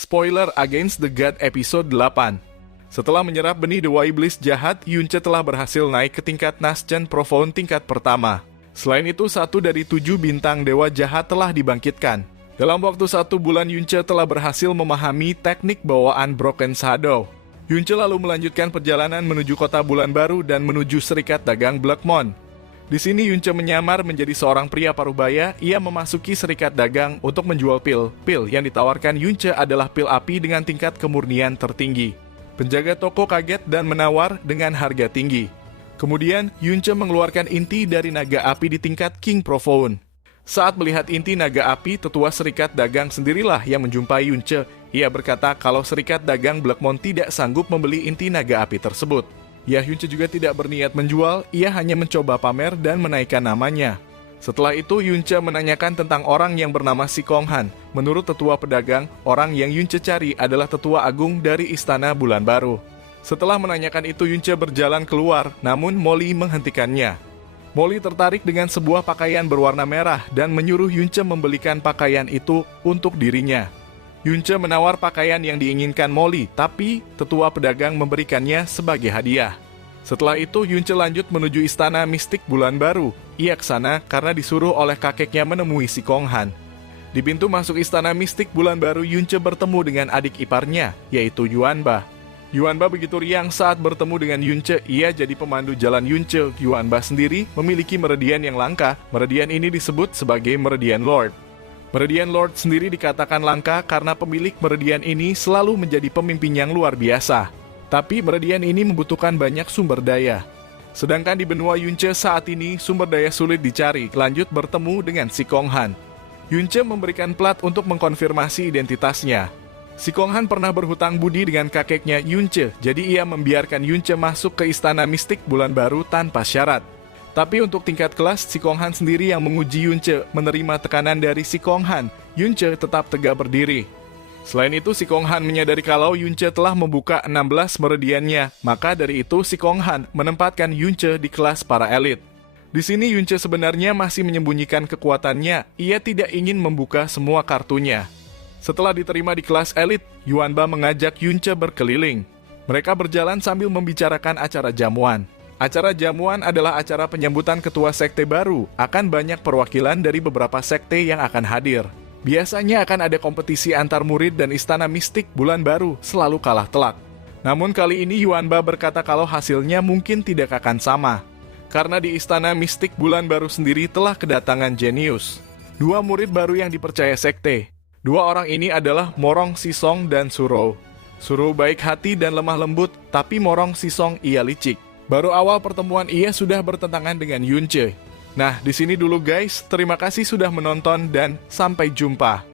Spoiler Against the God episode 8. Setelah menyerap benih dewa iblis jahat, Yunce telah berhasil naik ke tingkat Naschen Profound tingkat pertama. Selain itu, 1 dari 7 bintang dewa jahat telah dibangkitkan. Dalam waktu 1 bulan, Yunce telah berhasil memahami teknik bawaan Broken Shadow. Yunce lalu melanjutkan perjalanan menuju kota bulan baru dan menuju serikat dagang Blackmon. Di sini Yunce menyamar menjadi seorang pria parubaya. Ia memasuki serikat dagang untuk menjual pil. Pil yang ditawarkan Yunce adalah pil api dengan tingkat kemurnian tertinggi. Penjaga toko kaget dan menawar dengan harga tinggi. Kemudian Yunce mengeluarkan inti dari naga api di tingkat King Profound. Saat melihat inti naga api, tetua serikat dagang sendirilah yang menjumpai Yunce. Ia berkata kalau serikat dagang Blackmon tidak sanggup membeli inti naga api tersebut. Yunce juga tidak berniat menjual, ia hanya mencoba pamer dan menaikkan namanya. Setelah itu, Yunce menanyakan tentang orang yang bernama Si Kong Han. Menurut tetua pedagang, orang yang Yunce cari adalah tetua agung dari Istana Bulan Baru. Setelah menanyakan itu, Yunce berjalan keluar, namun Molly menghentikannya. Molly tertarik dengan sebuah pakaian berwarna merah dan menyuruh Yunce membelikan pakaian itu untuk dirinya. Yunce menawar pakaian yang diinginkan Molly, tapi tetua pedagang memberikannya sebagai hadiah. Setelah itu, Yunce lanjut menuju Istana Mistik Bulan Baru. Ia ke sana karena disuruh oleh kakeknya menemui Si Kong Han. Di pintu masuk Istana Mistik Bulan Baru, Yunce bertemu dengan adik iparnya, yaitu Yuanba. Yuanba begitu riang saat bertemu dengan Yunce. Ia jadi pemandu jalan Yunce. Yuanba sendiri memiliki meridian yang langka. Meridian ini disebut sebagai Meridian Lord. Meridian Lord sendiri dikatakan langka karena pemilik meridian ini selalu menjadi pemimpin yang luar biasa. Tapi meridian ini membutuhkan banyak sumber daya. Sedangkan di benua Yunce saat ini sumber daya sulit dicari. Lanjut bertemu dengan Si Kong Han. Yunce memberikan plat untuk mengkonfirmasi identitasnya. Si Kong Han pernah berhutang budi dengan kakeknya Yunce, jadi ia membiarkan Yunce masuk ke Istana Mistik Bulan Baru tanpa syarat. Tapi untuk tingkat kelas, Si Kong Han sendiri yang menguji Yunce. Menerima tekanan dari Si Kong Han, Yunce tetap tegak berdiri. Selain itu, Si Kong Han menyadari kalau Yunce telah membuka 16 meridiannya. Maka dari itu, Si Kong Han menempatkan Yunce di kelas para elit. Di sini Yunce sebenarnya masih menyembunyikan kekuatannya. Ia tidak ingin membuka semua kartunya. Setelah diterima di kelas elit, Yuanba mengajak Yunce berkeliling. Mereka berjalan sambil membicarakan acara jamuan. Acara jamuan adalah acara penyambutan ketua sekte baru. Akan banyak perwakilan dari beberapa sekte yang akan hadir. Biasanya akan ada kompetisi antar murid dan Istana Mistik Bulan Baru selalu kalah telak. Namun kali ini Yuanba berkata kalau hasilnya mungkin tidak akan sama. Karena di Istana Mistik Bulan Baru sendiri telah kedatangan jenius. 2 murid baru yang dipercaya sekte. 2 orang ini adalah Morong Sisong dan Surou. Surou baik hati dan lemah lembut, tapi Morong Sisong ia licik. Baru awal pertemuan ia sudah bertentangan dengan Yunce. Nah, di sini dulu guys. Terima kasih sudah menonton dan sampai jumpa.